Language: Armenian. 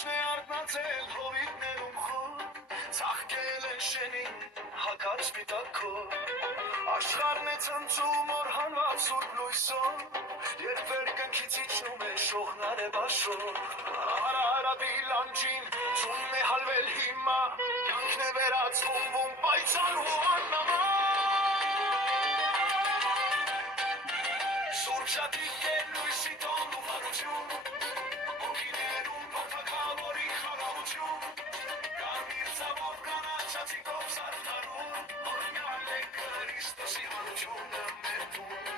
Ոչն է արտնացել հովիտներում խոր, ծաղկել են շենին հակած պիտակով, աշխարհն է ցնցում օր հանված սուրբ լույսով, երբ վերկնքից իջնում է շողնարե բաշոր, հարարադի լանջին ծունն է հալվել հիմա, կյանքն է վերածվում բում պայծառ ու աննամա, շուրջատիկ է լույսի տոն ու վարություն, հոգիներում փոփոխավորի խաղաղություն, կարմիր ծավով կանաչացիկով զարդարում, օրինալ է Քրիստոսի հանությունը մեր տուն,